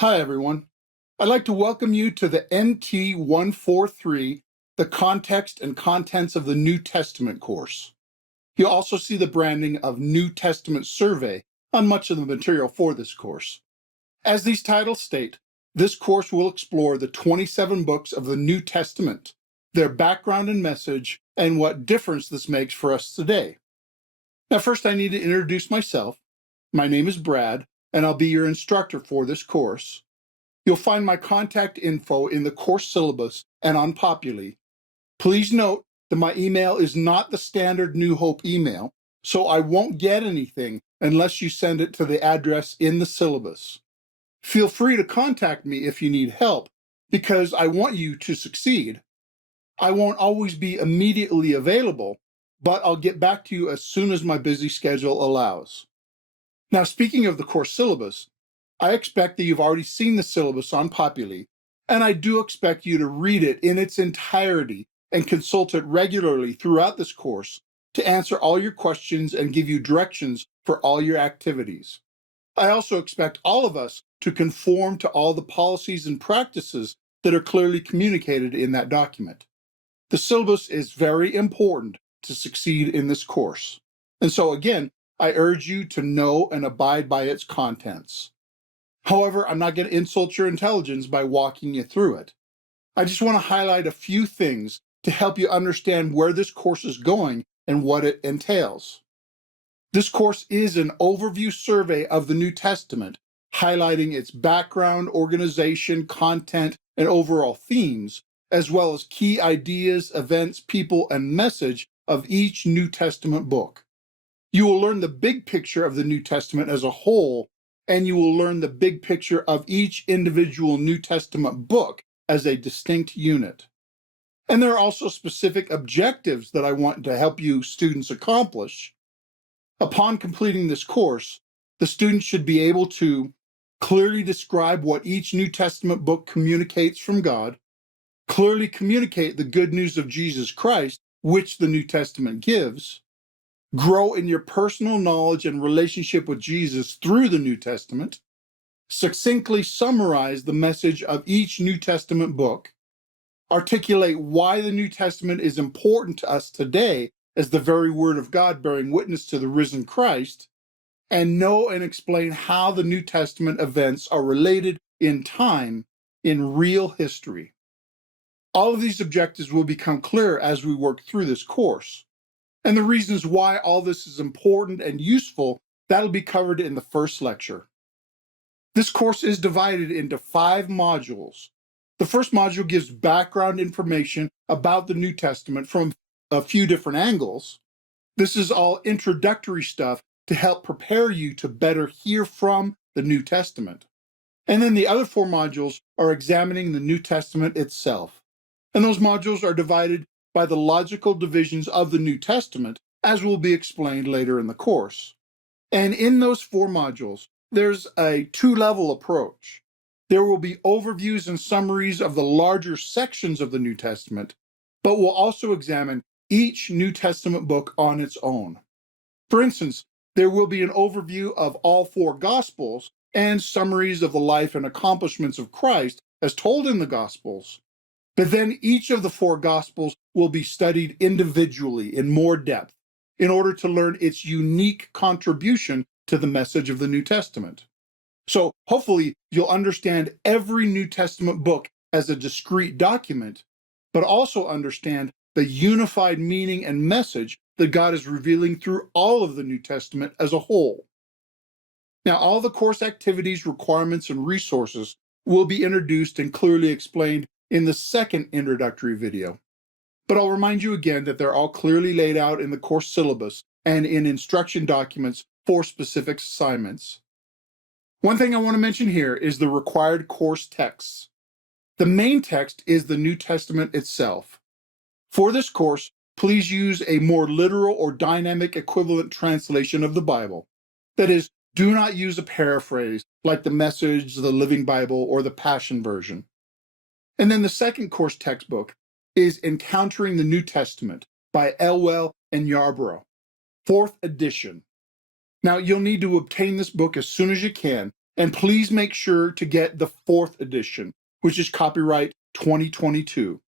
Hi, everyone. I'd like to welcome you to the NT143, the Context and Contents of the New Testament course. You'll also see the branding of New Testament Survey on much of the material for this course. As these titles state, this course will explore the 27 books of the New Testament, their background and message, and what difference this makes for us today. Now, first I need to introduce myself. My name is Brad, and I'll be your instructor for this course. You'll find my contact info in the course syllabus and on Populi. Please note that my email is not the standard New Hope email, so I won't get anything unless you send it to the address in the syllabus. Feel free to contact me if you need help, because I want you to succeed. I won't always be immediately available, but I'll get back to you as soon as my busy schedule allows. Now, speaking of the course syllabus, I expect that you've already seen the syllabus on Populi, and I do expect you to read it in its entirety and consult it regularly throughout this course to answer all your questions and give you directions for all your activities. I also expect all of us to conform to all the policies and practices that are clearly communicated in that document. The syllabus is very important to succeed in this course. And so again, I urge you to know and abide by its contents. However, I'm not going to insult your intelligence by walking you through it. I just want to highlight a few things to help you understand where this course is going and what it entails. This course is an overview survey of the New Testament, highlighting its background, organization, content, and overall themes, as well as key ideas, events, people, and message of each New Testament book. You will learn the big picture of the New Testament as a whole, and you will learn the big picture of each individual New Testament book as a distinct unit. And there are also specific objectives that I want to help you students accomplish. Upon completing this course, the students should be able to clearly describe what each New Testament book communicates from God, clearly communicate the good news of Jesus Christ, which the New Testament gives, grow in your personal knowledge and relationship with Jesus through the New Testament, succinctly summarize the message of each New Testament book, articulate why the New Testament is important to us today as the very Word of God bearing witness to the risen Christ, and know and explain how the New Testament events are related in time in real history. All of these objectives will become clear as we work through this course. And the reasons why all this is important and useful, that'll be covered in the first lecture. This course is divided into 5 modules. The first module gives background information about the New Testament from a few different angles. This is all introductory stuff to help prepare you to better hear from the New Testament. And then the other 4 modules are examining the New Testament itself. And those modules are divided by the logical divisions of the New Testament, as will be explained later in the course. And in those 4 modules, there's a 2-level approach. There will be overviews and summaries of the larger sections of the New Testament, but we'll also examine each New Testament book on its own. For instance, there will be an overview of all 4 Gospels and summaries of the life and accomplishments of Christ as told in the Gospels. But then each of the 4 Gospels will be studied individually in more depth in order to learn its unique contribution to the message of the New Testament. So hopefully you'll understand every New Testament book as a discrete document, but also understand the unified meaning and message that God is revealing through all of the New Testament as a whole. Now, all the course activities, requirements, and resources will be introduced and clearly explained in the second introductory video. But I'll remind you again that they're all clearly laid out in the course syllabus and in instruction documents for specific assignments. One thing I want to mention here is the required course texts. The main text is the New Testament itself. For this course, please use a more literal or dynamic equivalent translation of the Bible. That is, do not use a paraphrase like the Message, the Living Bible, or the Passion Version. And then the second course textbook is Encountering the New Testament by Elwell and Yarborough, 4th edition. Now, you'll need to obtain this book as soon as you can, And please make sure to get the 4th edition, which is copyright 2022,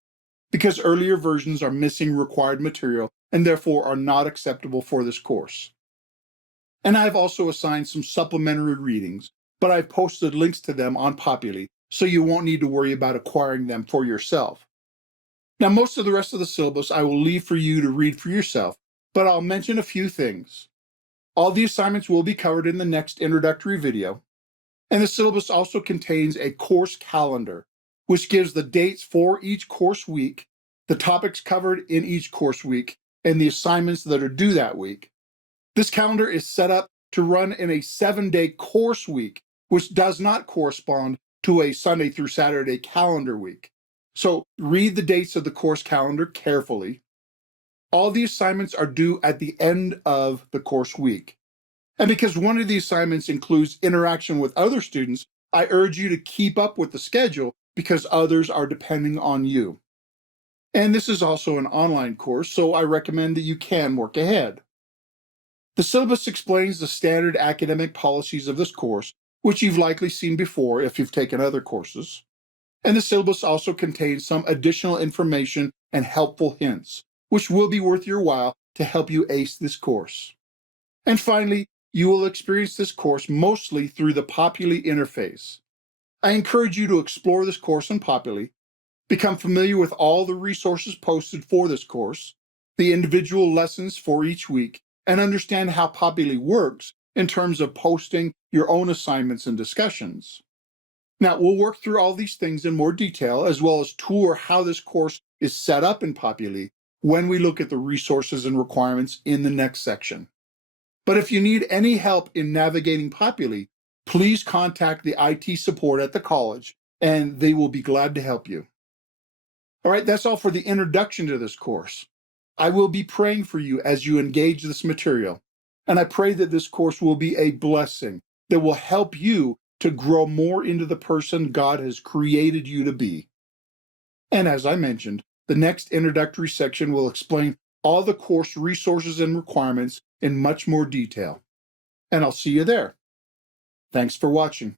because earlier versions are missing required material and therefore are not acceptable for this course. And I've also assigned some supplementary readings, but I've posted links to them on Populi, so you won't need to worry about acquiring them for yourself. Now, most of the rest of the syllabus I will leave for you to read for yourself, but I'll mention a few things. All the assignments will be covered in the next introductory video, and the syllabus also contains a course calendar, which gives the dates for each course week, the topics covered in each course week, and the assignments that are due that week. This calendar is set up to run in a 7-day course week, which does not correspond to a Sunday through Saturday calendar week. So read the dates of the course calendar carefully. All the assignments are due at the end of the course week. And because one of the assignments includes interaction with other students, I urge you to keep up with the schedule because others are depending on you. And this is also an online course, so I recommend that you can work ahead. The syllabus explains the standard academic policies of this course, which you've likely seen before if you've taken other courses. And the syllabus also contains some additional information and helpful hints, which will be worth your while to help you ace this course. And finally, you will experience this course mostly through the Populi interface. I encourage you to explore this course on Populi, become familiar with all the resources posted for this course, the individual lessons for each week, and understand how Populi works in terms of posting your own assignments and discussions. Now, we'll work through all these things in more detail, as well as tour how this course is set up in Populi when we look at the resources and requirements in the next section. But if you need any help in navigating Populi, please contact the IT support at the college, and they will be glad to help you. All right, that's all for the introduction to this course. I will be praying for you as you engage this material, and I pray that this course will be a blessing that will help you to grow more into the person God has created you to be. And as I mentioned, the next introductory section will explain all the course resources and requirements in much more detail. And I'll see you there. Thanks for watching.